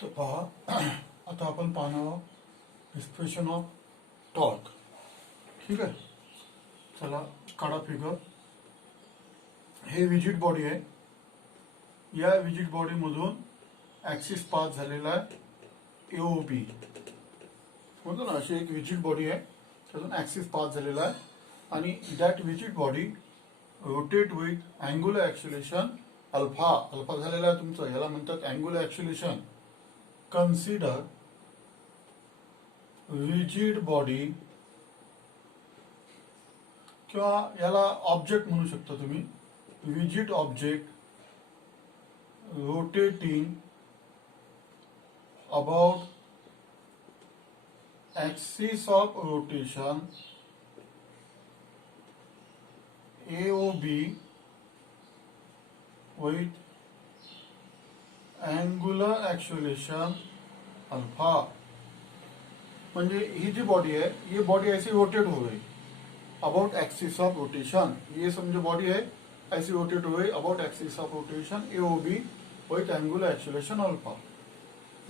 तर पहा, आता आपण पाहणार आहोत एक्सप्रेशन ऑफ टॉर्क. ठीक आहे, चला काढा फिगर. हे विजिट बॉडी आहे. या विजिट बॉडी मधून ऍक्सिस पास झालेला आहे एओबी. म्हणतो ना, अशी एक विजिट बॉडी आहे, त्यातून ऍक्सिस पास झालेला आहे आणि that visit body rotate with angular acceleration alpha. Alpha झालेला आहे तुमचं, याला म्हणतात angular acceleration. Consider rigid body किंवा याला ऑब्जेक्ट म्हणू शकता तुम्ही. Rigid object rotating about axis of rotation AOB with angular acceleration alpha. म्हणजे ही जी बॉडी है, ये बॉडी ऐसी रोटेट हो गई अबाउट एक्सिस ऑफ रोटेशन. ये समझो बॉडी है ऐसी रोटेट हो गई about axis of rotation AOB with angular acceleration alpha.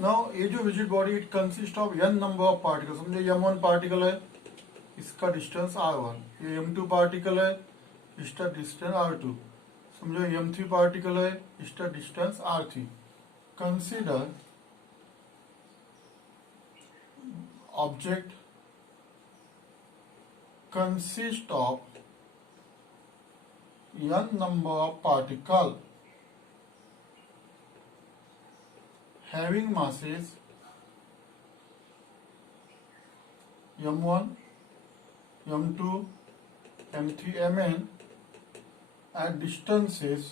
Now ये जो visit body it consist of n number of particle. समझे m1 पार्टिकल है, इसका डिस्टेंस r1. ये m2 पार्टिकल है, इसका डिस्टेंस r2. समझो m3 पार्टिकल है, इसका distance r3. Consider object consist of n number of particle having masses m1, m2, m3, mn at distances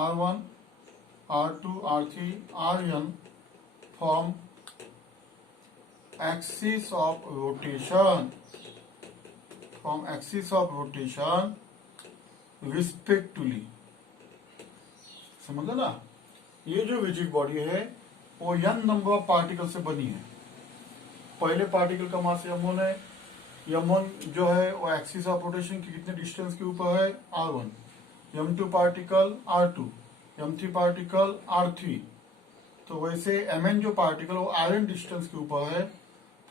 r1, r2, r3, rn from axis of rotation respectively. समझ ना, ये जो visit body है वो n number of particle से बनी है. पहले particle का मास m1 है. m1 जो है वो एक्सिस ऑफ रोटेशन की कितने डिस्टेंस के ऊपर है r1. m2 particle r2, m3 particle r3. तो वैसे mn जो पार्टिकल वो rn डिस्टेंस के ऊपर है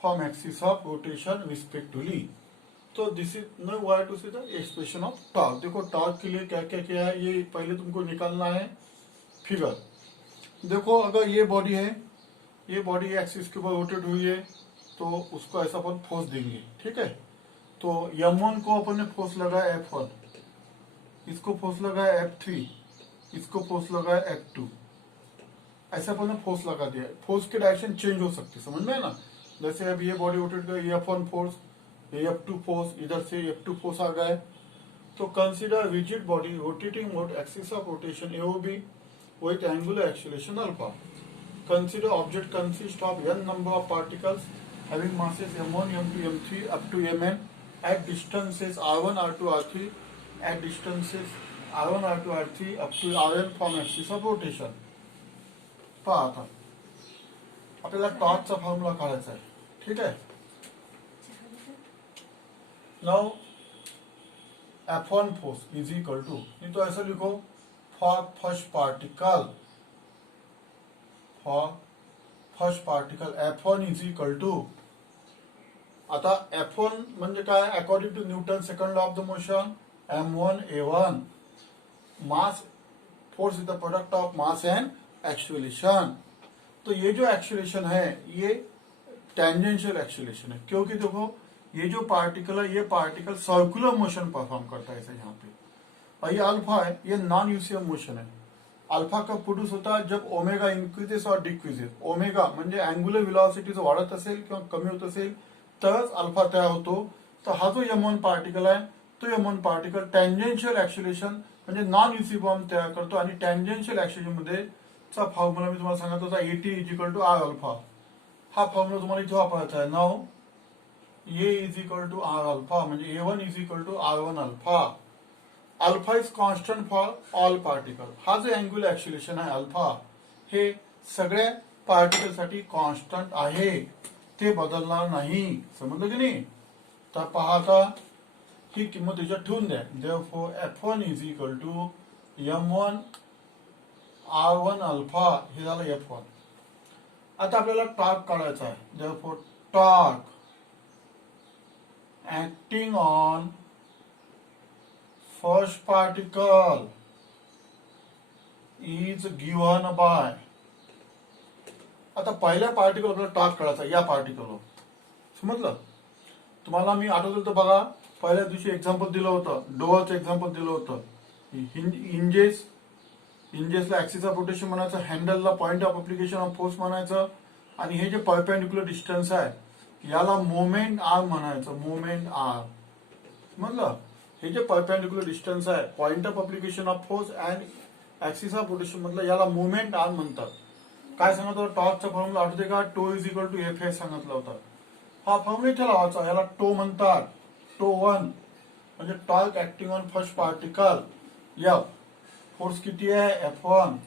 from axis of rotation respectively. तो this is no why to see the expression of torque. देखो टॉर्क के लिए क्या क्या किया है ये पहले तुमको निकालना है. फिगर देखो, अगर ये बॉडी है, ये बॉडी एक्सिस के ऊपर रोटेट हुई है तो उसको ऐसा अपन फोर्स देंगे. ठीक है, तो m1 को अपन ने फोर्स लगाया F1, इसको फोर्स लगाया F3, इसको फोर्स लगाया F2. ऐसा अपन ने फोर्स लगा दिया. फोर्स की डायरेक्शन चेंज हो सकती है, समझ में है ना. जैसे अब ये बॉडी रोटेट कर, ये F1 फोर्स, ये F2 फोर्स, इधर से F2 फोर्स आ गए. तो consider rigid body rotating mode axis of rotation AOB with angular acceleration alpha. Consider object consists of n number of particles having masses m1, m2, m3 up to mn at distances r1, r2, r3 at distances r1, r2, r3 up to rn from axis of rotation. पहा आता आपल्याला टॉर्कचा formula काढायचा आहे. ठीक आहे, now F1 force is equal to, नहीं तो ऐसा लिखो, for first particle F1 is equal to. आता F1 म्हणजे काय, according to Newton second law of the motion, m1 a1 mass force is the product of mass and acceleration. तो ये जो एक्सेलरेशन है ये टेंजेंशियल एक्सेलरेशन है, क्योंकि देखो ये जो पार्टिकल है ये पार्टिकल सर्कुलर मोशन परफॉर्म करता है. ऐसे यहाँ पे और ये अल्फा है, ये नॉन यूनिफॉर्म मोशन है. अल्फा कब प्रोड्यूस होता है, जब ओमेगा इन्क्रीजेस और डिक्रीजेस. ओमेगा म्हणजे अँग्युलर व्हेलॉसिटी जो वाढत असेल किंवा कमी होत असेल तरच अल्फा तयार होतो. तर हा जो m1 पार्टिकल आहे तो m1 पार्टिकल टँजेन्शियल एक्सेलरेशन म्हणजे नॉन युनिफॉर्म तयार करतो. आणि टँजेन्शियल एक्सेलरेशन मध्ये चा फॉर्म्युला मी तुम्हाला सांगत होता, AT is equal to R alpha. हा फॉर्म्युला तुम्हाला इथे वापरायचा आहे. Now A is equal to R alpha म्हणजे A1 is equal to R1 alpha. Alpha is constant for all particle. हा जो अँग्युलर एक्सेलरेशन आहे अल्फा हे सगळ्या पार्टिकल साठी कॉन्स्टंट आहे, ते बदलणार नाही. समजलं की नाही. तर पहा आता ही किंमत याच्यात ठेवून द्या. Therefore F1 is equal to m1 R1 alpha हे झालं F1. आता आपल्याला टॉर्क काढायचा आहे. therefore torque acting on first particle is given by. आता पहिल्या पार्टिकल आपल्याला टॉर्क काढायचा या पार्टिकलवर. समजलं तुम्हाला? मी आठवतो तर बघा, पहिल्या दिवशी एक्झाम्पल दिलं होतं, डोअरचं एक्झाम्पल दिलं होतं. इंजेसला ऍक्सिस ऑफ रोटेशन म्हणायचं, हँडलला point of application of force म्हणायचं, आणि हे जे परपेंडिक्युलर डिस्टन्स आहे याला मोमेंट आर्म म्हणायचं. Moment arm. समजलं? हे जे परपेंडिक्युलर डिस्टन्स आहे, point of application of force and axis of rotation मधलं, याला मोमेंट आर्म म्हणतात. काय सांगितलं होतं? टॉर्कचा फॉर्म्युला आठवते का? Tau is equal to F S सांगितलं होतं. हा फॉर्म्युला इथे लावायचा. याला टो म्हणतात. टो 1 म्हणजे torque acting on first particle. F force किती आहे? F1.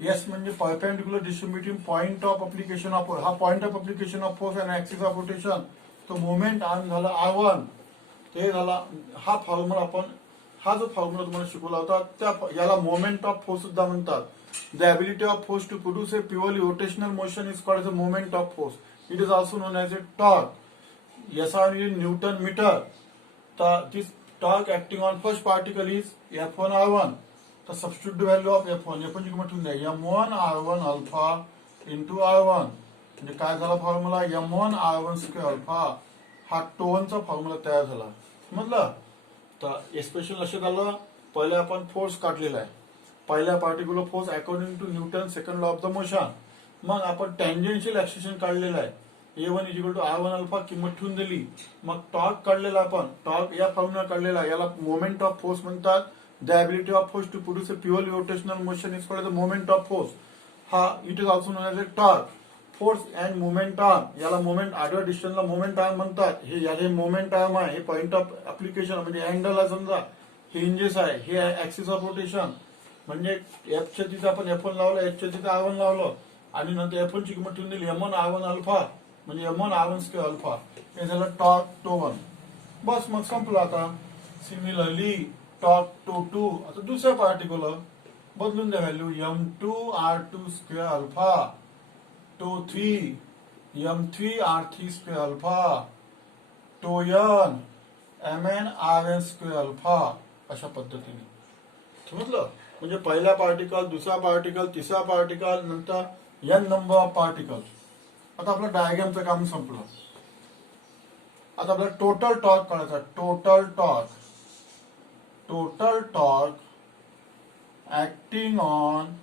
एस म्हणजे perpendicular distance between point of application of force. हा point of application of force and axis of rotation. तो मोमेंट आर्म झाला R1. ते झाला. हा फॉर्म्युला आपण, हा जो फॉर्म्युला तुम्हाला शिकवला होता त्या याला मोमेंट ऑफ फोर्स सुद्धा म्हणतात. The ability of force to produce a purely rotational motion is called the moment of force. It is also known as a torque. SI is Newton meter. This torque acting on first particle is F1 R1. The substitute the value of F1. F1 ची किंमत ठेवून द्या. M1 R1 alpha into R1. म्हणजे काय झाला formula? M1 R1 square alpha. हा टोनचा formula तयार झाला. समजलं? तर स्पेशल लक्षात आलं. पहिले आपण फोर्स काढलेला आहे. पहिल्या particular force according to Newton second law of the motion. मग आपण टँजेन्शियल ऍक्सिलेशन काढलेलं आहे. A1 is equal to R1 alpha किंमत ठेवून दिली. मग टॉर्क काढलेला आपण. टॉर्क या फॉर्म्युला काढलेला. याला मोमेंट ऑफ फोर्स म्हणतात. The ability of force to produce a purely rotational motion is called the moment of force. हा it is also known as a torque. Force and moment arm. याला moment आडव्या डिस्टन्सला moment arm म्हणतात. हे moment arm आहे. हे point of application म्हणजे handle आहे समजा. हे इंजेस आहे. हे ऍक्सिस ऑफ रोटेशन. म्हणजे एफच्या तिथे आपण F1 लावलं, एचच्या तिथे R1 लावलं, आणि नंतर F1 ची किंमत ठेवून दिली M1 R1 अल्फा म्हणजे M1 R1 स्क्वेअर अल्फा. हे झालं टॉर्क टो 1. बस मग संपलं आता. Similarly torque tau 2. आता दुसऱ्या पार्टिक्युलर बदलून द्या value. M2 R2 square alpha. Tau 3 M3 R3 square alpha. Tau N Mn Rn square alpha. अशा पद्धतीने. समजलं? म्हणजे पहिला पार्टिकल, दुसरा पार्टिकल, तिसरा पार्टिकल, नंतर n नंबर ऑफ पार्टिकल. आता आपलं डायग्रामचं काम संपलं. आता आपल्याला टोटल टॉर्क काढायचा. Total torque. Total torque acting on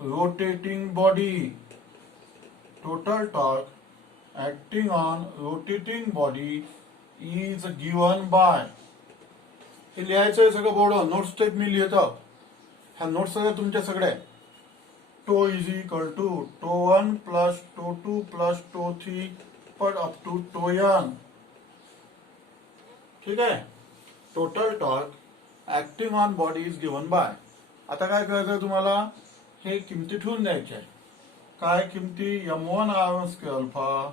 rotating body. Total torque acting on rotating body is given bye. हे लिहायचं सगळं बोर्ड. नोट्स टाईप मी लिहितो. ह्या नोट्स सगळ्या तुमच्या सगळ्या. Tau is equal to tau 1 plus tau 2 plus tau 3 पण अप टू टो N. ठीक आहे. Total torque acting on body is given by. आता काय करायचं तुम्हाला? हे किमती ठेवून द्यायच्या. काय किमती? M1 R1 square alpha,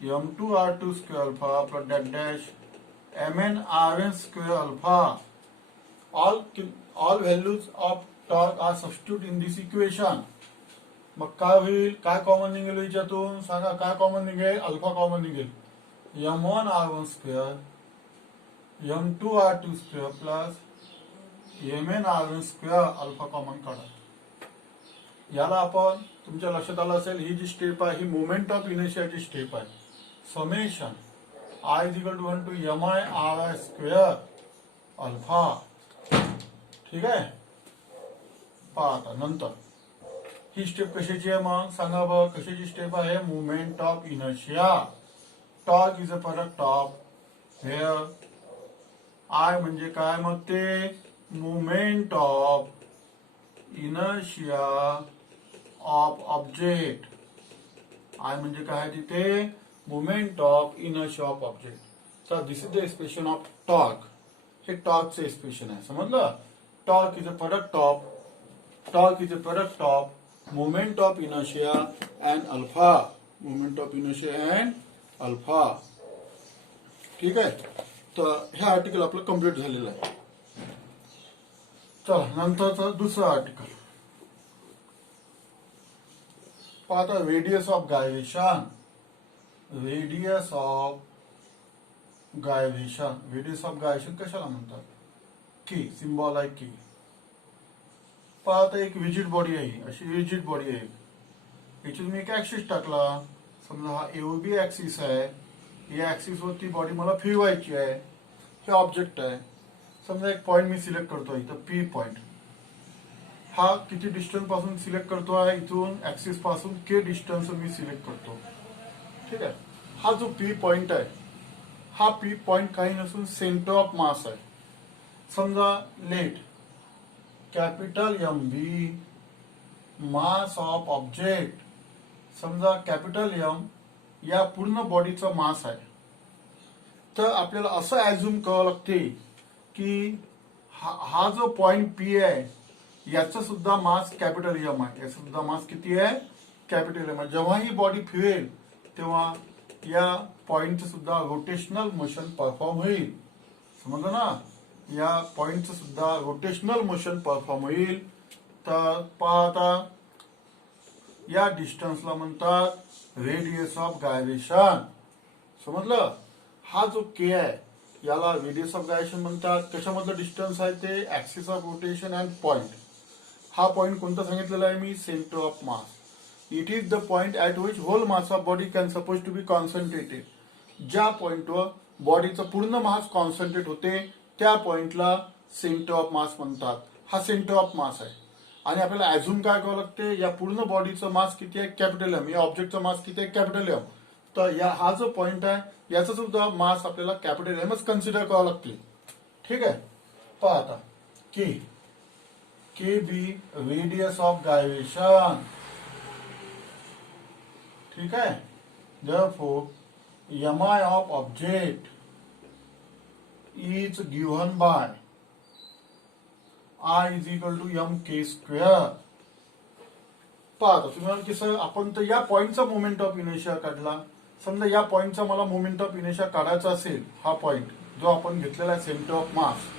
M2 R2 square alpha plus dash dash Mn Rn square alpha. All values of torque are substituted in this equation. मग काय होईल? काय कॉमन निघेल याच्यातून? सांगा काय कॉमन निघेल? अल्फा कॉमन निघेल. M1 R1 square M2 R2 square plus Mn Rn square alpha common काढा. याला आपण, तुमच्या लक्षात आलं असेल, ही जी स्टेप आहे ही मोमेंट ऑफ इनर्शियाची स्टेप आहे. Summation I is equal to 1 to Mi Ri square alpha. ठीक आहे. पहा आता नंतर ही स्टेप कशाची आहे मग सांगा बघ. कशाची स्टेप आहे? Movement of inertia. Torque is a product of hair. I म्हणजे काय मग? ते movement of inertia of object. I म्हणजे काय तिथे? Moment of inertia of object. तर this is the expression of torque. हे टॉर्कचे एक्सप्रेशन आहे. समजलं? Torque is a product of moment of inertia and alpha. Moment of inertia and alpha. ठीक आहे. तर हे आर्टिकल आपलं कम्प्लीट झालेलं आहे. चला नंतरचं दुसरं आर्टिकल. पाहता radius of gyration, radius of gyration, radius of gyration कशाला म्हणतात? की सिम्बॉल आहे की. पाहता एक रिजिड बॉडी आहे, अशी रिजिड बॉडी आहे. याची तुम्ही एक ऍक्सिस टाकला, समजा हा एओबी ऍक्सिस आहे, या ऍक्सिस वरती बॉडी मला फिरवायची आहे. हे ऑब्जेक्ट आहे. समजा एक पॉइंट मी सिलेक्ट करतोय इथं, पी पॉइंट. हा किती डिस्टन्स पासून सिलेक्ट करतो आहे? इथून ऍक्सिस पासून के डिस्टन्स मी सिलेक्ट करतो. ठीक आहे. हा जो पी पॉइंट आहे, हा पी पॉइंट काही नसून सेंटर ऑफ मास आहे. समजा let capital M be mass of object, समजा कॅपिटल एम या पूर्ण बॉडीचा मास आहे. तर आपल्याला असं ऍझ्युम करावं लागते की हा जो पॉइंट पी आहे याचं सुद्धा मास कॅपिटल एम आहे. याचं सुद्धा मास किती आहे? कॅपिटल एम आहे. जेव्हा ही बॉडी फिरेल तेव्हा या पॉइंटचं सुद्धा रोटेशनल मोशन परफॉर्म होईल. समजलं ना? या पॉइंटचं सुद्धा रोटेशनल मोशन परफॉर्म होईल. तर पाहता या डिस्टन्सला म्हणतात रेडियस ऑफ गायरेशन. समजलं? हा जो के आहे याला रेडियस ऑफ गायरेशन म्हणतात. कशामधलं डिस्टन्स आहे ते? Axis of rotation and point. हा पॉइंट कोणता सांगितलेला आहे मी? Centre of mass. It is the point at which whole mass of body can suppose to be concentrated. ज्या पॉइंटवर बॉडीचं पूर्ण मास कॉन्सन्ट्रेट होते त्या पॉइंटला सेंटर ऑफ मास म्हणतात. हा सेंटर ऑफ मास आहे. आणि आपल्याला अजून काय करावं लागते? या पूर्ण बॉडीचं मास किती आहे? Capital M. या ऑब्जेक्टचा मास किती आहे? Capital M. तर या हा जो पॉइंट आहे याचा सुद्धा मास आपल्याला कॅपिटल एमच कन्सिडर करावं लागते. ठीक आहे. पहा आता के बी रेडियस ऑफ गायरेशन. ठीक आहे. therefore mi of object is given by I is equal to mk square. पाहता तुम्हाला कसं, आपण तर या पॉइंटचा मोमेंट ऑफ इनर्शिया काढला. समजा या पॉइंटचा मला मोमेंट ऑफ इनर्शिया काढायचा असेल, हा पॉइंट जो आपण घेतलेला आहे सेंटर ऑफ मास,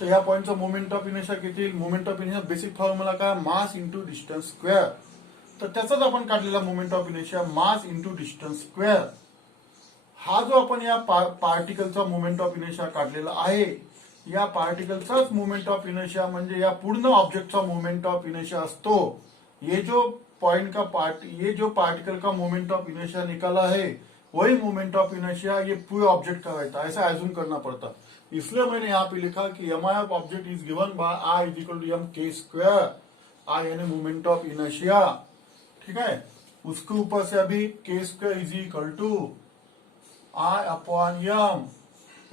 तर या पॉइंटचा मोमेंट ऑफ इनर्शिया किती? Moment of inertia basic formula काय? Mass into distance square. तर त्याचाच आपण काढलेला moment of inertia mass into distance square. हा जो आपण या पार्टिकलचा मोमेंट ऑफ इनर्शिया काढलेला आहे, या पार्टिकलचाच मोमेंट ऑफ इनर्शिया म्हणजे या पूर्ण ऑब्जेक्टचा मोमेंट ऑफ इनर्शिया असतो. ये जो पार्टिकल का मोमेंट ऑफ इनर्शिया निकाला है वही मोमेंट ऑफ इनर्शिया ये पूरे ऑब्जेक्ट का रहता है. ऐसा एज्यूम करना पड़ता. इसलिए मैंने यहाँ पे लिखा कि M I of object is given by I is equal to M K square. I यानी मोमेंट ऑफ इनर्शिया. ठीक है. उसके ऊपर से अभी K square is equal to I upon M.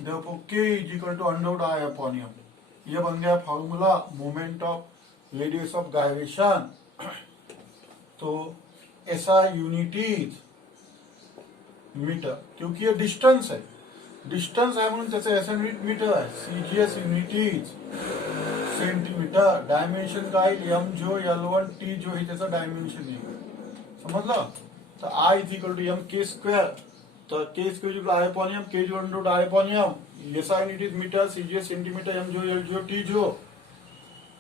देखो K is equal to under I upon M. ये बन गया formula moment of radius of gyration. तो ऐसा यूनिटीज मीटर, क्योंकि ये डिस्टेंस है म्हणून त्याचा ऐसा यूनिट मीटर आहे. CGS unities centimetre. डायमेन्शन काय? एम जो L1 टी जो है त्याचा डायमेन्शन आहे. समजलं? तर I is equal to M K square. तर K square I upon M, K जो अंडर आई अपॉन एम. ऐसा units metre, CGS centimetre, M जो L जो टी जो.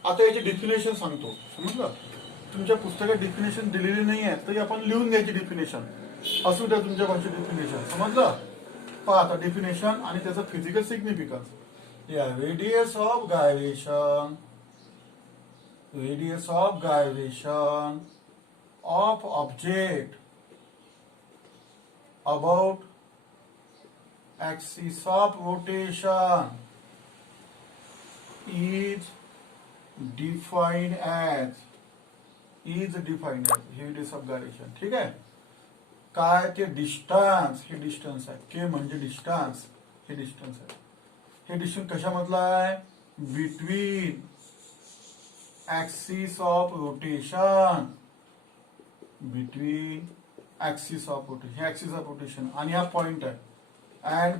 आता याची डेफिनेशन सांगतो. समजलं? तुमच्या पुस्तकात डेफिनेशन दिलेली नाही आहे तरी आपण लिहून घ्यायची डेफिनेशन. असू द्या तुमच्या भाषेत डेफिनेशन. समजलं? पहा आता डेफिनेशन आणि त्याचं फिजिकल सिग्निफिकन्स. या radius of gyration of object about axis of rotation is defined as radius of gyration. ठीक आहे. काय ते डिस्टन्स, हे डिस्टन्स आहे. के म्हणजे डिस्टन्स, हे डिस्टन्स आहे. हे डिस्टन्स कशामधला आहे? Between axis of rotation, between axis of rotation. हे ऍक्सिस ऑफ रोटेशन आणि हा पॉइंट आहे. अँड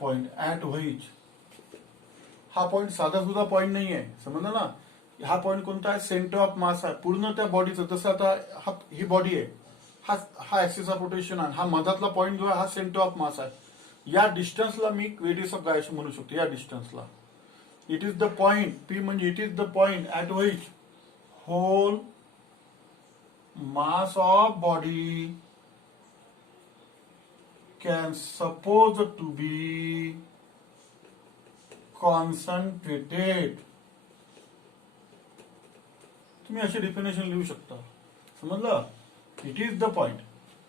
पॉइंट ऍट व्हिच, हा पॉइंट साधा सुद्धा पॉइंट नाही आहे. समजलं ना? हा पॉइंट कोणता आहे? सेंटर ऑफ मास आहे पूर्ण त्या बॉडीचं. जसं आता ही बॉडी आहे, हा ऍक्सिस ऑफ रोटेशन आहे, हा मधातला पॉइंट जो आहे हा सेंटर ऑफ मास आहे. या डिस्टन्सला मी रेडियस ऑफ गायरेशन म्हणू शकतो. या डिस्टन्सला it is the point, P म्हणजे it is the point at which whole mass of body can supposed to be concentrated. तुम्ही अशी डिफिनेशन लिहू शकता. समजलं? It is the point.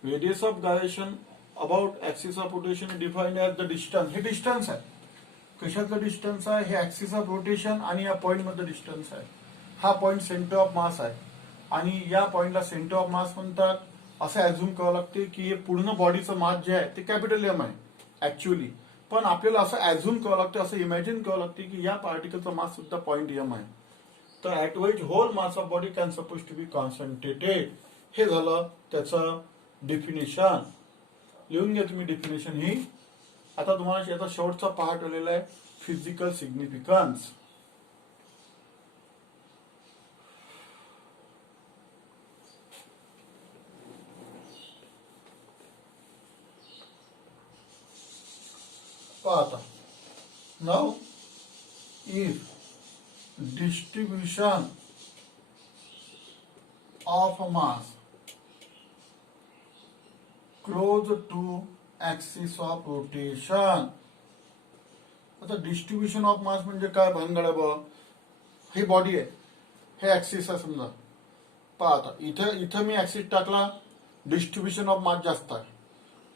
Radius of gyration about axis of rotation defined as the distance. हे distance आहे. कशातलं distance आहे? हे axis of rotation आणि या पॉइंट मधलं डिस्टन्स आहे. हा पॉइंट सेंटर ऑफ मास आहे आणि या पॉइंटला सेंटर ऑफ मास म्हणतात. असं ऍझ्युम करावं लागते की हे पूर्ण बॉडीचं मास जे आहे ते कॅपिटल एम आहे ऍक्च्युअली. पण आपल्याला असं ऍझ्युम करावं लागते, असं इमॅजिन करावं लागते की या पार्टिकलचा मास सुद्धा पॉइंट एम आहे. तर at which whole mass of body can suppose to be concentrated. हे झालं त्याचं डेफिनेशन. लिहून घ्या तुम्ही डेफिनेशन ही. आता तुम्हाला याचा शेवटचा पार्ट आलेला आहे फिजिकल सिग्निफिकन्स. आता now if distribution of mass close to axis of rotation. आता डिस्ट्रीब्युशन ऑफ मास म्हणजे काय भानगड बा. ही बॉडी आहे, हे ऍक्सिस आहे समजा. पहा आता इथं मी ऍक्सिस टाकला, डिस्ट्रीब्युशन ऑफ मास जास्त आहे.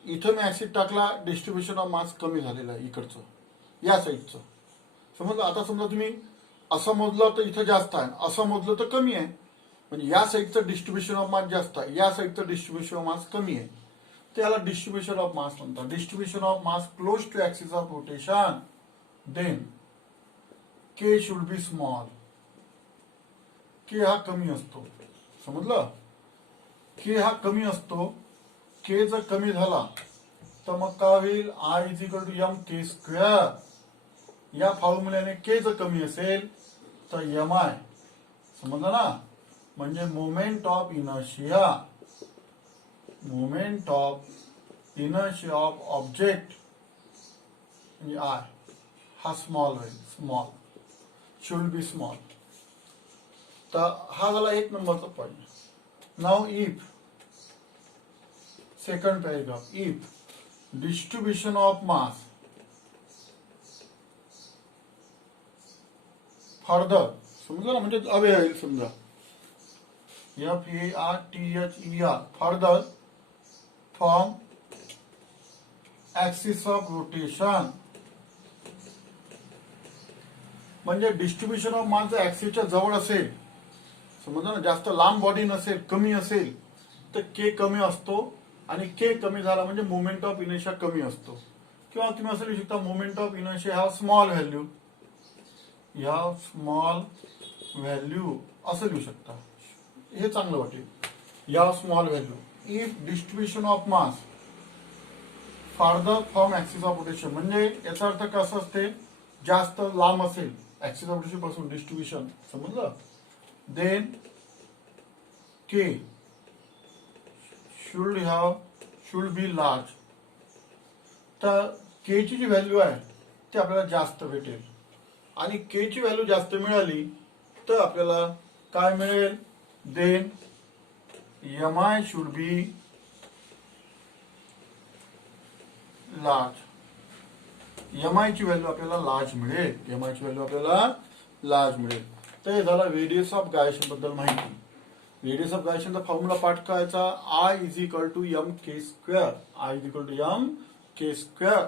इथं मी ऍक्सिस टाकला, डिस्ट्रीब्युशन ऑफ मास कमी झालेलं आहे इकडचं, या साईडचं. समजलं? आता समजा तुम्ही असं मोजलं तर इथं जास्त आहे, असं मोजलं तर कमी आहे. म्हणजे या साईडचं डिस्ट्रीब्युशन ऑफ मास जास्त आहे, या साईडचं डिस्ट्रीब्युशन ऑफ मास कमी आहे. त्याला डिस्ट्रीब्युशन ऑफ मास म्हणतात. Distribution of mass close to axis of rotation, then K should be small. K हा कमी असतो. समजलं? के हा कमी असतो. के जर कमी झाला तर मग काय होईल? I is equal to M K square. या फॉर्म्युल्याने के जर कमी असेल तर एम आय. समजलं ना? म्हणजे moment of inertia. Moment of inertia of object म्हणजे आय हा स्मॉल होईल. Small should be small. तर हा झाला एक नंबरचा point. Now if second paragraph, if distribution of mass further. समजलं ना? म्हणजे अवे येईल समजा FARTHER further from axis of rotation. म्हणजे डिस्ट्रीब्युशन ऑफ मास जर ऍक्सिसच्या जवळ असेल, समजलं ना, जास्त लांब बॉडी नसेल, कमी असेल तर के कमी असतो. आणि के कमी झाला म्हणजे मोमेंट ऑफ इनर्शिया कमी असतो. किंवा तुम्ही असं लिहू शकता मोमेंट ऑफ इनर्शिया हा स्मॉल व्हॅल्यू, या स्मॉल व्हॅल्यू असं लिहू शकता. हे चांगलं वाटेल. या small value if distribution of mass farther from axis of rotation. म्हणजे याचा अर्थ कसं असते? जास्त लांब असेल ऍक्सिस ऑफ रोटेशन पासून डिस्ट्रीब्युशन. समजलं? Then K should be large. तर के ची जी व्हॅल्यू आहे ती आपल्याला जास्त भेटेल. आणि के ची व्हॅल्यू जास्त मिळाली तर आपल्याला काय मिळेल? Then M I should be large. M I ची व्हॅल्यू आपल्याला लार्ज मिळेल. एम आय ची व्हॅल्यू आपल्याला लार्ज मिळेल. तर हे झालं रेडियस ऑफ गायरेशन बद्दल माहिती. रेडियस ऑफ गायरेशनचा फॉर्म्युला पाठ करायचा. I is equal to M K square. I is equal to M K square.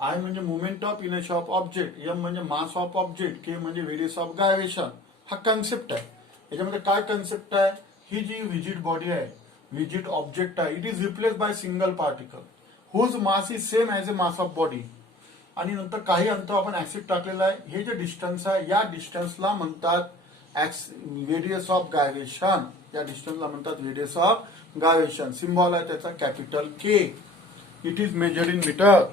I म्हणजे moment of inertia of object, M म्हणजे मास ऑफ ऑब्जेक्ट, के म्हणजे radius of gyration. हा concept आहे. याच्यामध्ये काय concept आहे? ही जी व्हिजिट बॉडी आहे, व्हिजिट ऑब्जेक्ट आहे, it is replace by single particle whose mass is same as a mass of body. आणि नंतर काही अंतर आपण ऍक्सिस टाकलेला आहे. हे जे डिस्टन्स आहे या डिस्टन्सला म्हणतात रेडियस ऑफ गायरेशन. या डिस्टन्सला म्हणतात रेडियस ऑफ गायरेशन. सिम्बॉल आहे त्याचा capital K. It is measured in metre.